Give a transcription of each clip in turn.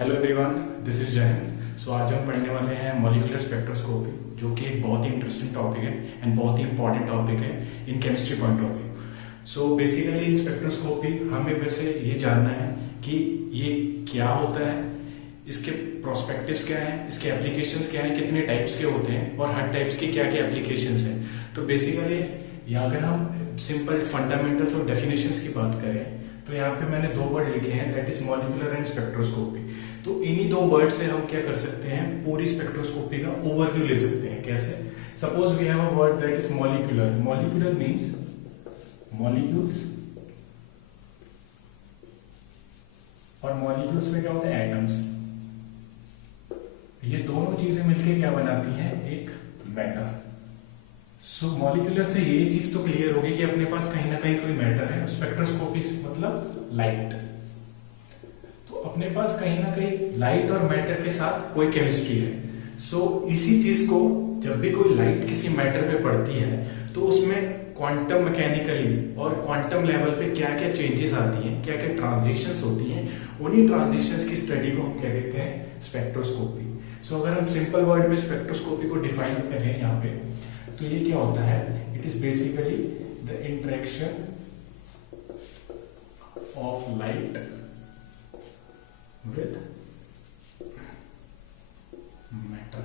Hello everyone, this is Jayant. So आज हम पढ़ने वाले हैं मॉलिक्यूलर स्पेक्ट्रोस्कोपी, जो कि एक बहुत ही इंटरेस्टिंग टॉपिक है एंड बहुत ही इंपॉर्टेंट टॉपिक है in chemistry point of view. So basically in spectroscopy हमें वैसे ये जानना है कि ये क्या होता है, इसके प्रोस्पेक्टिव्स क्या हैं, इसके एप्लीकेशंस क्या हैं, कितने टाइप्स के होते हैं और हर टाइप्स की क्या क्या एप्लीकेशंस हैं। तो बेसिकली अगर हम सिंपल फंडामेंटल्स और डेफिनेशंस की बात करें तो यहाँ पे मैंने दो वर्ड लिखे हैं, that is molecular and spectroscopy. तो इन्हीं दो वर्ड से हम क्या कर सकते हैं, पूरी स्पेक्ट्रोस्कोपी का ओवरव्यू ले सकते हैं। कैसे? Suppose we have a word that is molecular. Molecular means molecules, और मॉलिक्यूल्स में क्या होता है, एटम्स। ये दोनों चीजें मिलकर क्या बनाती हैं, एक मैटर। सो मॉलिक्यूलर से ये चीज तो क्लियर होगी कि अपने पास कहीं ना कहीं कोई मैटर है। स्पेक्ट्रोस्कोपी मतलब लाइट, तो अपने पास कहीं ना कहीं लाइट और मैटर के साथ कोई केमिस्ट्री है। सो इसी चीज को जब भी कोई लाइट किसी मैटर पे पड़ती है तो उसमें क्वांटम मैकेनिकली और क्वांटम लेवल पे क्या क्या चेंजेस आती हैं, क्या क्या ट्रांजिशंस होती हैं, उन्हीं ट्रांजिशंस की स्टडी को हम क्या कहते हैं, स्पेक्ट्रोस्कोपी। सो अगर हम सिंपल वर्ड में स्पेक्ट्रोस्कोपी को डिफाइन करें यहाँ पे, तो ये क्या होता है, it is basically the interaction of light with matter.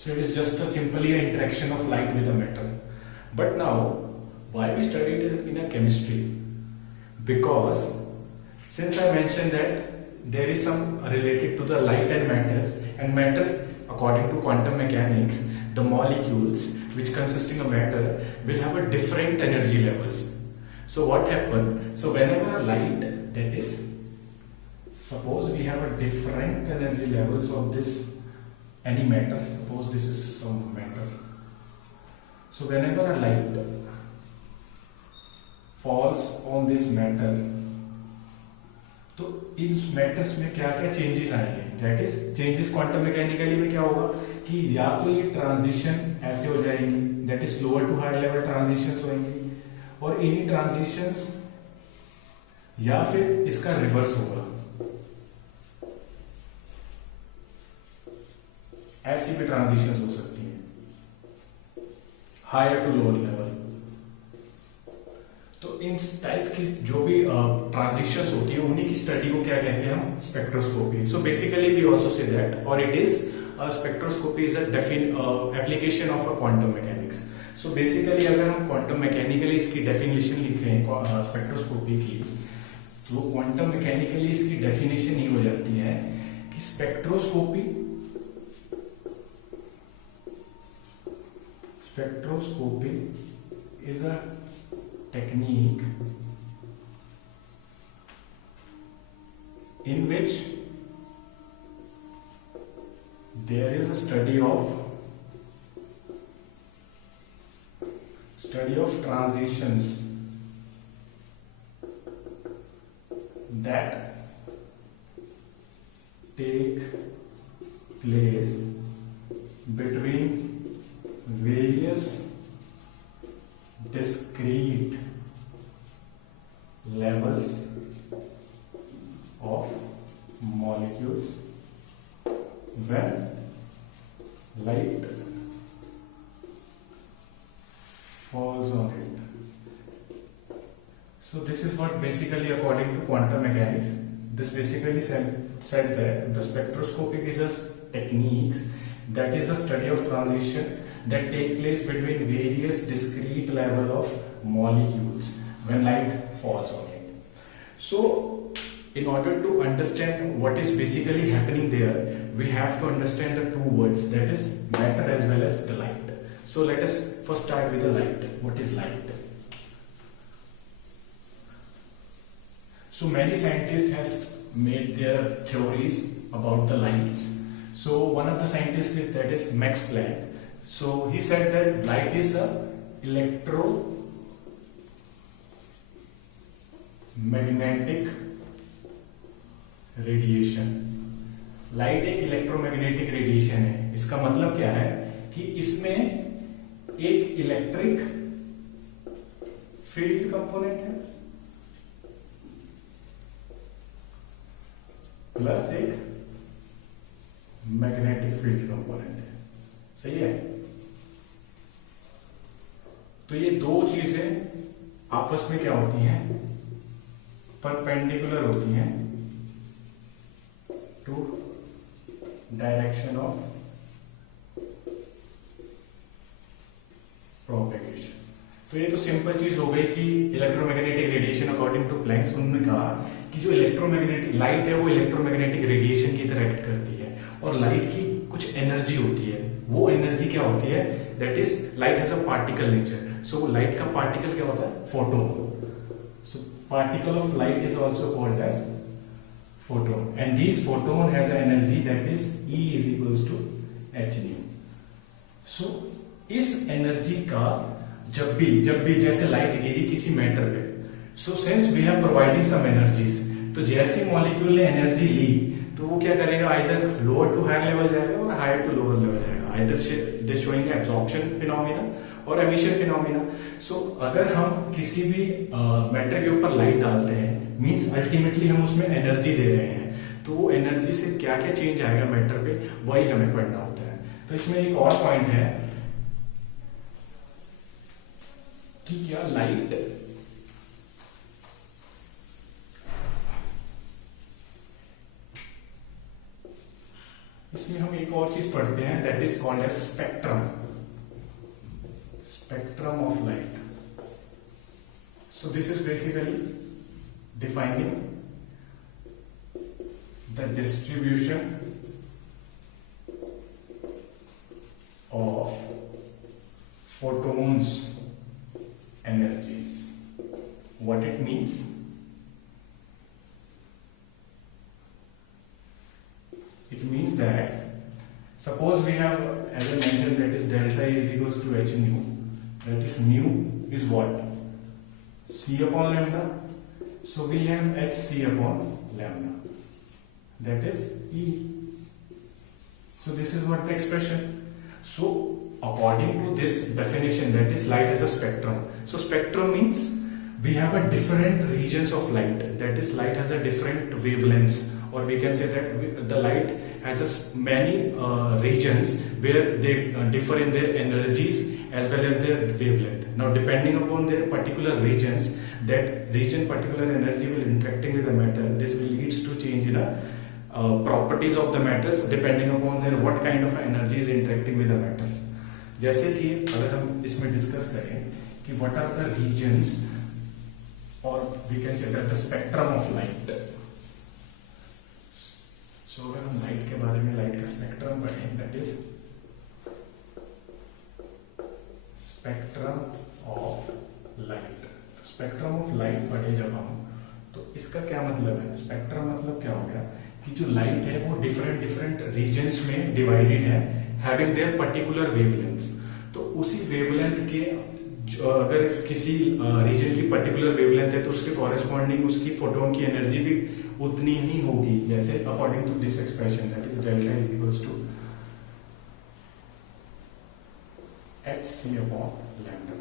So it is just a simply an interaction of light with a matter. But now, why we study it in a chemistry? Because since I mentioned that there is some related to the light and matters, and matter, according to quantum mechanics, the molecules which consisting of matter will have a different energy levels. So what happen? So whenever a light, that is, suppose we have a different energy levels of this any matter, suppose this is some matter. So whenever a light falls on this matter, तो इन matters में क्या क्या changes आएंगे, that is changes quantum mechanically में क्या होगा कि या तो ये ट्रांजिशन ऐसे हो जाएंगी, that is lower to higher level transitions होंगी, और इन्हीं ट्रांजिशंस या फिर इसका रिवर्स होगा, ऐसी भी ट्रांजिशंस हो सकती हैं हायर टू लोअर लेवल। तो इन टाइप की जो भी ट्रांजिशंस होती है उन्हीं की स्टडी को क्या कहते हैं हम, spectroscopy. So basically we also say that, और it is spectroscopy is a application of a quantum mechanics. So basically अगर हम क्वांटम मैकेनिकली इसकी डेफिनेशन लिखें स्पेक्ट्रोस्कोपी की, तो क्वांटम मैकेनिकली इसकी डेफिनेशन ही हो जाती है कि spectroscopy is a technique in which there is a study of transitions that take place between various discrete levels of molecules when light falls on it. So this is what basically according to quantum mechanics, this basically said that the spectroscopic is a techniques that is the study of transition that take place between various discrete level of molecules when light falls on it. So in order to understand what is basically happening there, we have to understand the two words, that is matter as well as the light. So let us first start with the light. What is light? So many scientists has made their theories about the lights. So one of the scientists is that is Max Planck. So he said that light is a electromagnetic radiation. Light एक electromagnetic radiation है। इसका मतलब क्या है कि इसमें एक electric field component है प्लस एक मैग्नेटिक फील्ड कंपोनेंट है, सही है। तो ये दो चीजें आपस में क्या होती हैं, परपेंडिकुलर होती हैं टू डायरेक्शन ऑफ प्रोपेगेशन। तो ये तो सिंपल चीज हो गई कि electromagnetic radiation according to Planck's उन्होंने कहा कि जो इलेक्ट्रोमैग्नेटिक लाइट है वो इलेक्ट्रोमैग्नेटिक रेडिएशन की तरह एक्ट करती है, और लाइट की कुछ एनर्जी होती है। वो एनर्जी क्या होती है, that is light has a particle nature. So light का पार्टिकल क्या होता है, photon. So particle of light is also called as photon, and this photon has a energy that is E is equals to h nu। So इस energy का जब भी जैसे light गिरी किसी मैटर पे, so since we are providing some energies, तो जैसे molecule ने एनर्जी ली तो वो क्या करेगा, either lower to higher level जाएगा और हायर टू लोअर लेवल जाएगा, either they showing absorption phenomena और एमिशन फिनोमेना। सो अगर हम किसी भी मैटर के ऊपर लाइट डालते हैं, मींस अल्टीमेटली हम उसमें एनर्जी दे रहे हैं, तो वो एनर्जी से क्या क्या चेंज आएगा मैटर पे, वही हमें पढ़ना होता है। तो इसमें एक और पॉइंट है कि क्या लाइट इसमें हम एक और चीज पढ़ते हैं that is called as spectrum, spectrum of light. So this is basically defining the distribution of photons energies. What it means? It means that suppose we have, as I mentioned, that is delta E is equals to h nu. That is nu is what? C upon lambda. So we have h c upon lambda. That is E. So this is what the expression. So according to this definition, that is light has a spectrum. So spectrum means we have a different regions of light, that is light has a different wavelengths, or we can say that the light has many regions where they differ in their energies as well as their wavelength. Now depending upon their particular regions, that region particular energy will interacting with the matter, this will leads to change in a properties of the metals depending upon their what kind of energy is interacting with the metals. जैसे कि अगर हम इसमें discuss करें कि what are the reasons, और we can say that the spectrum of light. So अगर हम लाइट के बारे में, लाइट का स्पेक्ट्रम पढ़ें, that is spectrum of light. Spectrum of light पढ़े जब हम, तो इसका क्या मतलब है, स्पेक्ट्रम मतलब क्या हो गया कि जो लाइट है वो डिफरेंट डिफरेंट रीजन्स में डिवाइडेड है, हैविंग देयर पर्टिकुलर वेवलेंथ। तो उसी वेवलेंथ के अगर किसी रीजन की पर्टिकुलर वेवलेंथ है तो उसके कॉरेस्पॉन्डिंग उसकी फोटोन की एनर्जी भी उतनी ही होगी, जैसे according to this expression that is delta is equals to h c upon lambda.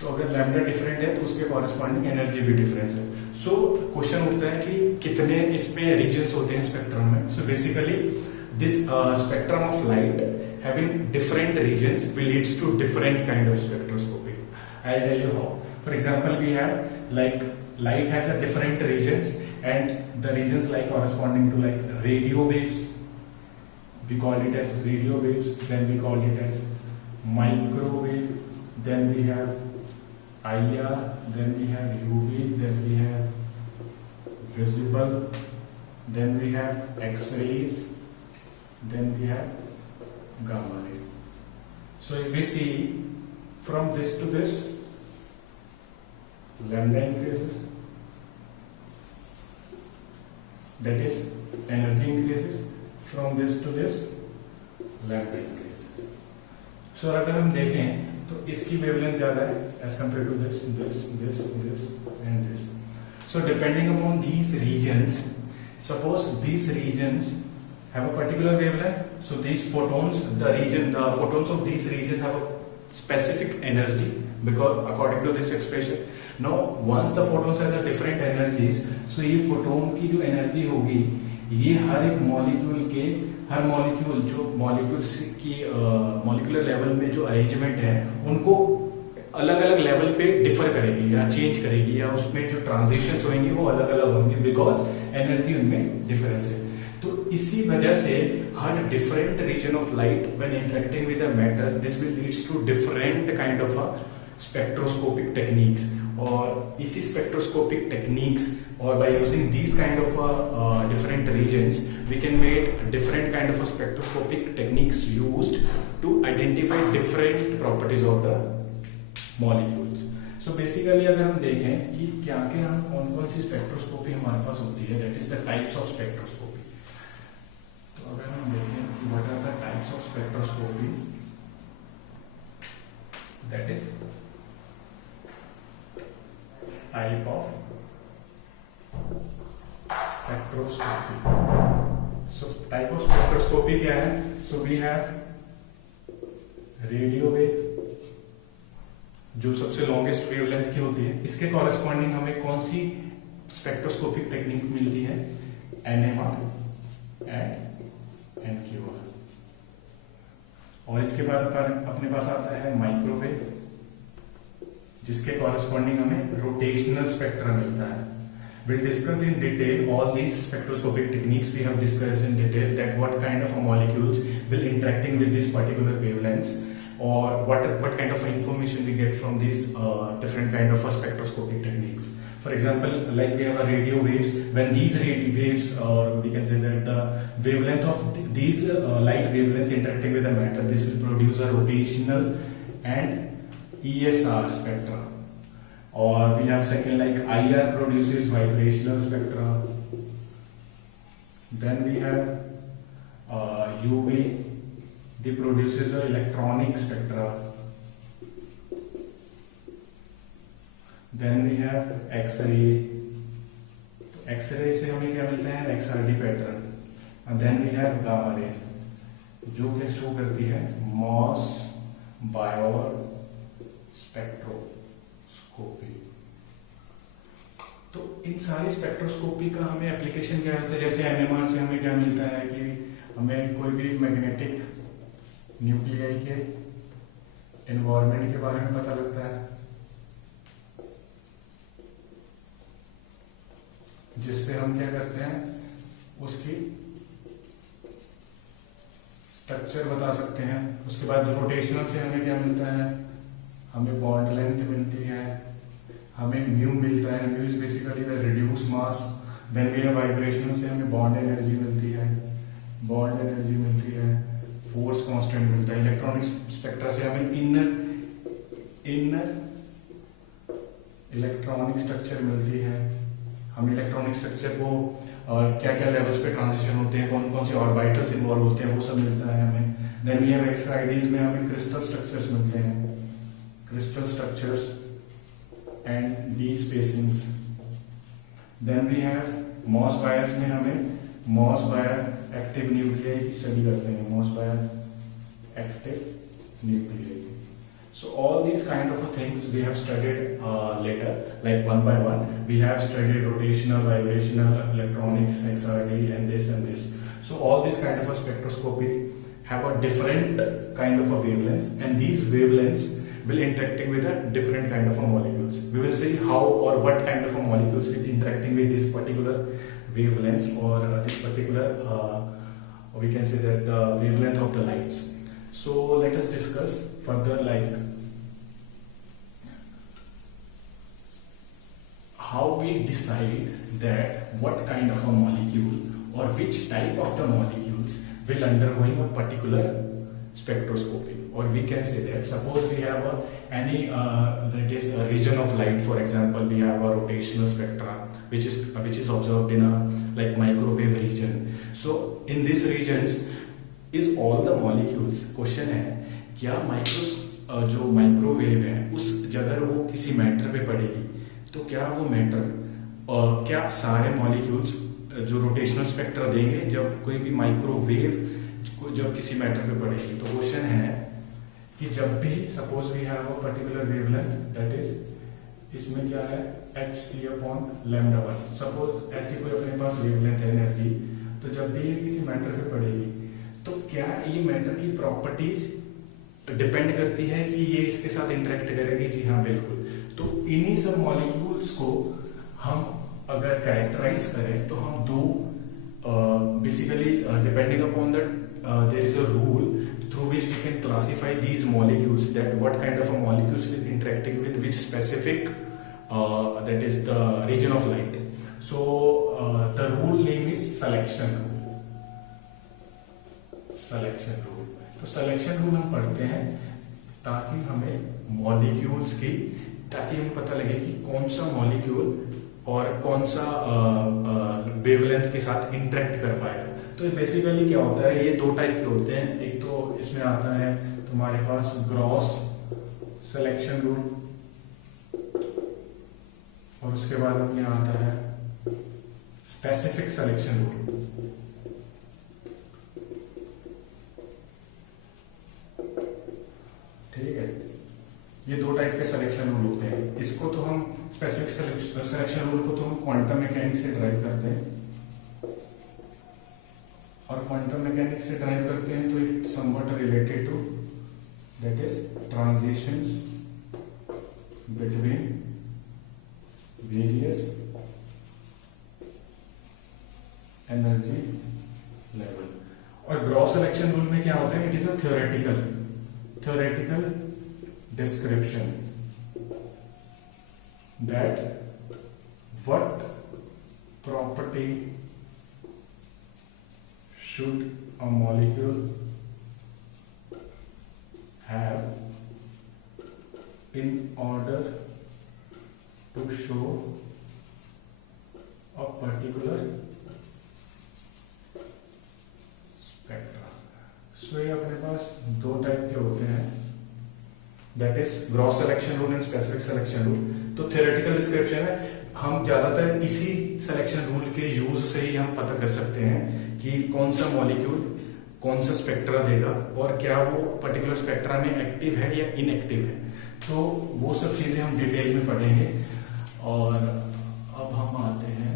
तो अगर लैम्डा डिफरेंट है तो उसके कॉरेस्पॉन्डिंग एनर्जी भी डिफरेंस है। सो क्वेश्चन उठता है कि कितने इसमें रीजन्स होते हैं स्पेक्ट्रम में। So basically this spectrum of light having different regions will leads to different kind of spectroscopy. I'll tell you how. For example, we have like light has a different regions, and the regions like corresponding to like radio waves, we call it as radio waves, then we call it as microwave, then we have IR, then we have UV, then we have visible, then we have X-rays, then we have gamma ray. So if we see from this to this, lambda increases, that is energy increases, from this to this lambda increases. So अगर हम देखें तो इसकी wavelength ज्यादा है as compared to this, this, this, this and this. So depending upon these regions, suppose these regions have a particular wavelength, so these photons, the photons of these regions have a specific energy because according to this expression. Now once the photons has a different energies, so ये photon की जो energy होगी ये हर एक molecule के, हर molecule जो molecules की molecular level में जो अरेंजमेंट है उनको अलग अलग लेवल पे डिफर करेगी या चेंज करेगी, या उसमें जो ट्रांजिशंस होंगी वो अलग अलग होंगी, बिकॉज एनर्जी उनमें डिफरेंस है। तो इसी वजह से हर different region of light when interacting with the matters, this will leads to different kind of spectroscopic techniques, और इसी स्पेक्ट्रोस्कोपिक टेक्निक्स और by using these kind of different regions we can make different kind of spectroscopic techniques used to identify different properties of the molecules. So basically अगर हम देखें कि क्या क्या हम कौन कौन सी स्पेक्ट्रोस्कोपी हमारे पास होती है, that is the types of spectroscopy. तो अगर हम देखें कि what are the types of spectroscopy, that is type of spectroscopy. So type of spectroscopy क्या है? So we have radio wave जो सबसे लॉन्गेस्ट वेवलेंथ की होती है, इसके कॉरेस्पॉन्डिंग हमें कौन सी स्पेक्ट्रोस्कोपिक टेक्निक मिलती है? NMR and NQR। और इसके बाद अपने पास आता है माइक्रोवेव, जिसके कॉरेस्पॉन्डिंग हमें रोटेशनल स्पेक्ट्रा मिलता है। We'll discuss in detail all these spectroscopic techniques. We have discussed in detail that what kind of molecules will interacting with this particular wavelengths, or what kind of information we get from these different kind of spectroscopic techniques. For example, like we have a radio waves. When these radio waves, or we can say that the wavelength of these light wavelengths interacting with the matter, this will produce a rotational and ESR spectra. Or we have second like IR produces vibrational spectra. Then we have UV, they produces a electronic spectra. Then we have X-ray. X-ray से हमें क्या मिलता है? XRD pattern. And then we have gamma rays, जो कि show करती है moss Bayor spectroscopy. तो इन सारी स्पेक्ट्रोस्कोपी का हमें एप्लीकेशन क्या होता है? जैसे NMR से हमें क्या मिलता है कि हमें कोई भी मैग्नेटिक न्यूक्लियाई के एनवायरनमेंट के बारे में पता लगता है, जिससे हम क्या करते हैं, उसकी स्ट्रक्चर बता सकते हैं। उसके बाद रोटेशनल से हमें क्या मिलता है? हमें बॉन्ड लेंथ मिलती है, हमें म्यू मिलता है, mu is basically the reduce mass. Then we have vibrational से हमें बॉन्ड एनर्जी मिलती है, बॉन्ड एनर्जी मिलती है, फोर्स कांस्टेंट मिलता है। इलेक्ट्रॉनिक स्पेक्ट्रा से हमें इनर इलेक्ट्रॉनिक स्ट्रक्चर मिलती है। हम इलेक्ट्रॉनिक स्ट्रक्चर को क्या क्या लेवल्स पे ट्रांजिशन होते हैं, कौन कौन से ऑर्बिटल्स इन्वॉल्व होते हैं, वो सब मिलता है हमें। देन वी हैव एक्स-आईडीज में हमें क्रिस्टल स्ट्रक्चर्स मिलते हैं, crystal structures and D spacings. Then we have Mossbauers में हमें मॉस बायर एक्टिव न्यूक्लियाई की स्टडी करते हैं, Mossbauer active nuclei. So all these kind of things we have studied later, like one by one. We have studied rotational, vibrational, electronics, XRD, and this. So all these kind of a spectroscopy have a different kind of a wavelengths, and these wavelengths will interacting with a different kind of a molecules. We will see how or what kind of a molecules will interacting with this particular wavelengths, or this particular we can say that the wavelength of the lights. So let us discuss further, like how we decide that what kind of a molecule or which type of the molecules will undergoing a particular spectroscopy. Or we can say that suppose we have any that is a region of light, for example we have a rotational spectra which is observed in a like microwave region. So in these regions is all the molecules, question है क्या जो microwave है उस जगह वो किसी matter पे पड़ेगी, तो क्या वो मैटर क्या सारे मॉलिक्यूल्स जो रोटेशनल स्पेक्ट्रा देंगे जब कोई भी माइक्रोवेव जब किसी मैटर पे पड़ेगी। तो क्वेश्चन है कि जब भी suppose we have a particular wavelength that is इसमें क्या है hc/λ1। सपोज ऐसी कोई अपने पास वेवलेंथ है एनर्जी, तो जब भी ये किसी मैटर पे पड़ेगी तो क्या ये मैटर की प्रॉपर्टीज डिपेंड करती है कि ये इसके साथ इंटरेक्ट करेगी? जी हाँ, बिल्कुल। तो इन्हीं सब मॉलिक्यूल्स को हम अगर कैरेक्टराइज करें तो हम दो basically depending upon that there is a rule through which we can classify these molecules, that what kind of a molecules will interacting with which specific that is the region of light. So the rule name is selection rule. Selection rule. तो selection rule हम पढ़ते हैं ताकि हमें molecules की, ताकि हमें पता लगे कि कौन सा molecule और कौन सा वेवलेंथ के साथ इंटरेक्ट कर पाएगा। तो बेसिकली क्या होता है, ये दो टाइप के होते हैं। एक तो इसमें आता है तुम्हारे पास ग्रॉस सिलेक्शन रूल, और उसके बाद अपने आता है स्पेसिफिक सिलेक्शन रूल। ठीक है, ये दो टाइप के सिलेक्शन रूल होते हैं। इसको तो हम स्पेसिफिक सिलेक्शन रूल को तो हम क्वांटम मैकेनिक्स से ड्राइव करते हैं, और क्वांटम मैकेनिक्स से ड्राइव करते हैं तो it somewhat related to that is transitions between various energy level. और ग्रॉस सिलेक्शन रूल में क्या होता है, it is a theoretical description that what property should a molecule have in order to show a particular spectra. So ये अपने पास दो type के होते हैं, that is gross selection rule and specific selection rule. तो थियोरेटिकल डिस्क्रिप्शन है, हम ज्यादातर इसी सिलेक्शन रूल के यूज से ही हम पता कर सकते हैं कि कौन सा मॉलिक्यूल कौन सा स्पेक्ट्रा देगा और क्या वो पर्टिकुलर स्पेक्ट्रा में एक्टिव है या इनएक्टिव है। तो वो सब चीजें हम डिटेल में पढ़ेंगे। और अब हम आते हैं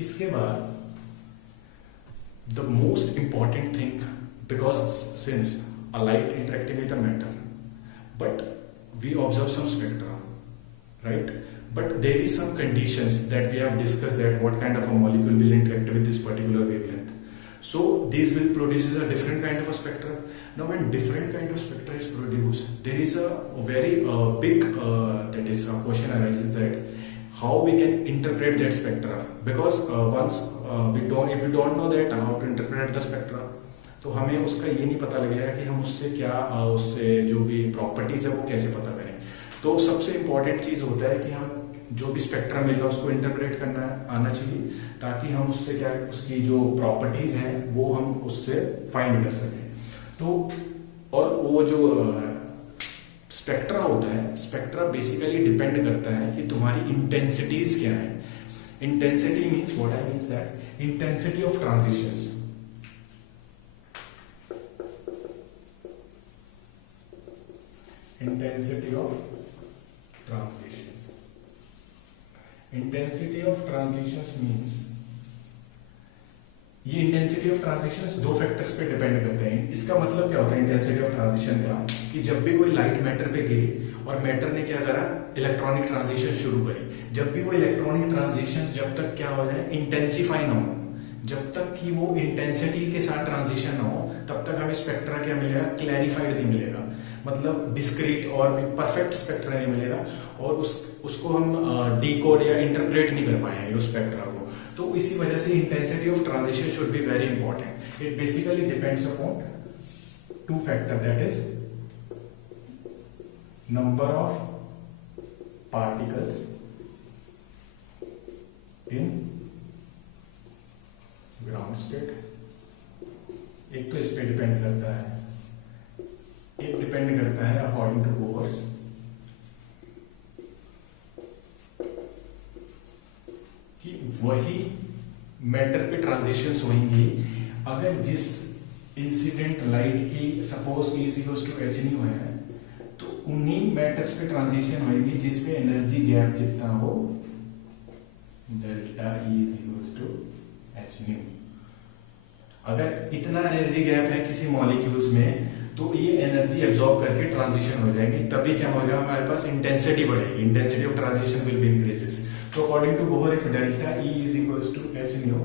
इसके बाद the most important thing, because since a light interacting with a matter, but we observe some spectra, right? But there is some conditions that we have discussed, that what kind of a molecule will interact with this particular wavelength. So these will produce a different kind of a spectra. Now when different kind of spectra is produced, there is a very big that is a question arises, that how we can interpret that spectra, because once if we don't know that how to interpret the spectra, तो हमें उसका ये नहीं पता लगेगा कि हम उससे क्या उससे जो भी प्रॉपर्टीज है वो कैसे पता करें। तो सबसे इम्पोर्टेंट चीज होता है कि हम जो भी स्पेक्ट्रम मिल रहा है उसको इंटरप्रेट करना आना चाहिए, ताकि हम उससे क्या उसकी जो प्रॉपर्टीज हैं वो हम उससे फाइंड कर सकें। तो और वो जो स्पेक्ट्रा होता है, स्पेक्ट्रा बेसिकली डिपेंड करता है कि तुम्हारी इंटेंसिटीज क्या है। Intensity means what I means that intensity of transitions. Intensity of transitions. Intensity of transitions means, ये इंटेंसिटी ऑफ ट्रांजिशंस दो फैक्टर्स पे डिपेंड करते हैं। इसका मतलब क्या होता है इंटेंसिटी ऑफ ट्रांजिशन का, कि जब भी कोई लाइट मैटर पे गिरी और मैटर ने क्या करा, इलेक्ट्रॉनिक ट्रांजिशन शुरू करी, जब भी वो इलेक्ट्रॉनिक ट्रांजिशंस जब तक क्या हो जाए, इंटेंसिफाई ना हो, जब तक कि वो इंटेंसिटी के साथ ट्रांजिशन ना हो, तब तक हमें स्पेक्ट्रा क्या मिलेगा, क्लैरिफाइड नहीं मिलेगा, मतलब डिस्क्रीट और परफेक्ट स्पेक्ट्रा नहीं मिलेगा, और उसको हम डिकोड या इंटरप्रेट नहीं कर पाए उस स्पेक्ट्रा को। तो इसी वजह से intensity of transition should be very important. It basically depends upon two factor, that is number of particles in ground state, एक तो इस पे डिपेंड करता है, एक डिपेंड करता है अकॉर्डिंग टू बोहर्स, कि वही मैटर पे ट्रांजिशंस होंगी अगर जिस इंसिडेंट लाइट की suppose E equals to h nu है, तो उन्हीं मैटर्स पे ट्रांजिशन होगी जिसमें एनर्जी गैप कितना हो, delta E equals to h nu. अगर इतना एनर्जी गैप है किसी मॉलिक्यूल्स में तो ये एनर्जी एब्जॉर्ब करके ट्रांजिशन हो जाएगी, तभी क्या होगा हमारे पास इंटेंसिटी बढ़ेगी, intensity of transition will be increases. So according to Bohr, if delta E is equals to h nu,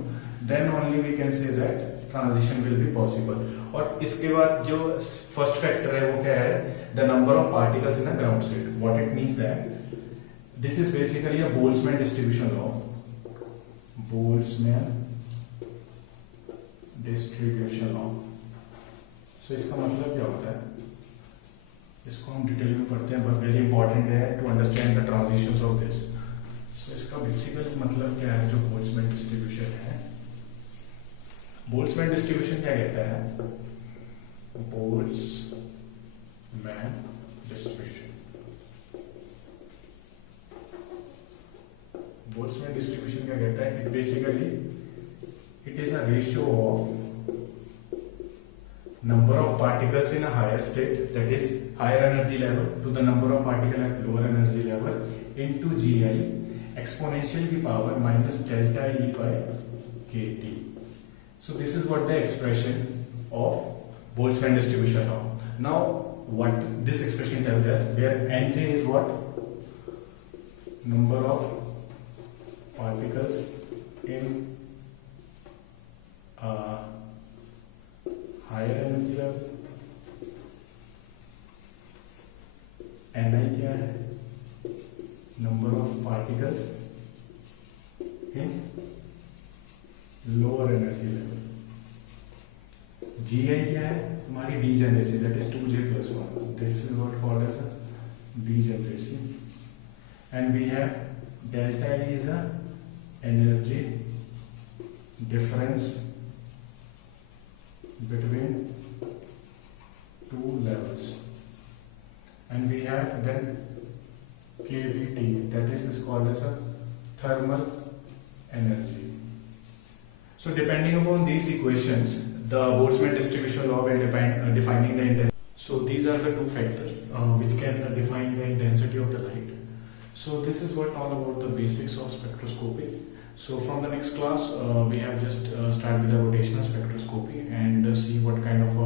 then only we can say that transition will be possible. और इसके बाद जो फर्स्ट फैक्टर है वो क्या है, the number of particles in a ground state. What it means that this is basically a Boltzmann distribution law. Boltzmann distribution law. So इसका मतलब क्या होता है, इसको हम डिटेल में पढ़ते हैं, but very important है to understand the transitions of this. So इसका बेसिकली मतलब क्या है, जो बोल्ट्जमैन डिस्ट्रीब्यूशन है, बोल्ट्जमैन डिस्ट्रीब्यूशन क्या कहता है, बोल्ट्जमैन डिस्ट्रीब्यूशन, बोल्ट्जमैन डिस्ट्रीब्यूशन क्या कहता है, basically it is a ratio of number of particles in a higher state, that is higher energy level, to the number of particles at lower energy level into GI exponential की power minus delta E by kT. So this is what the expression of Boltzmann distribution law. Now what this expression tells us, where Nj is what, number of particles in higher energy level, Ni क्या है, number of particles in lower energy level, Gi क्या है, हमारी degeneracy, that is 2J plus 1, this is what called as a degeneracy, and we have delta E is a energy difference between two levels, and we have then kVT, that is called as a thermal energy. So depending upon these equations, the Boltzmann distribution law will defining the intensity. So these are the two factors which can define the intensity of the light. So this is what all about the basics of spectroscopy. So from the next class, we have just start with the rotational spectroscopy and see what kind of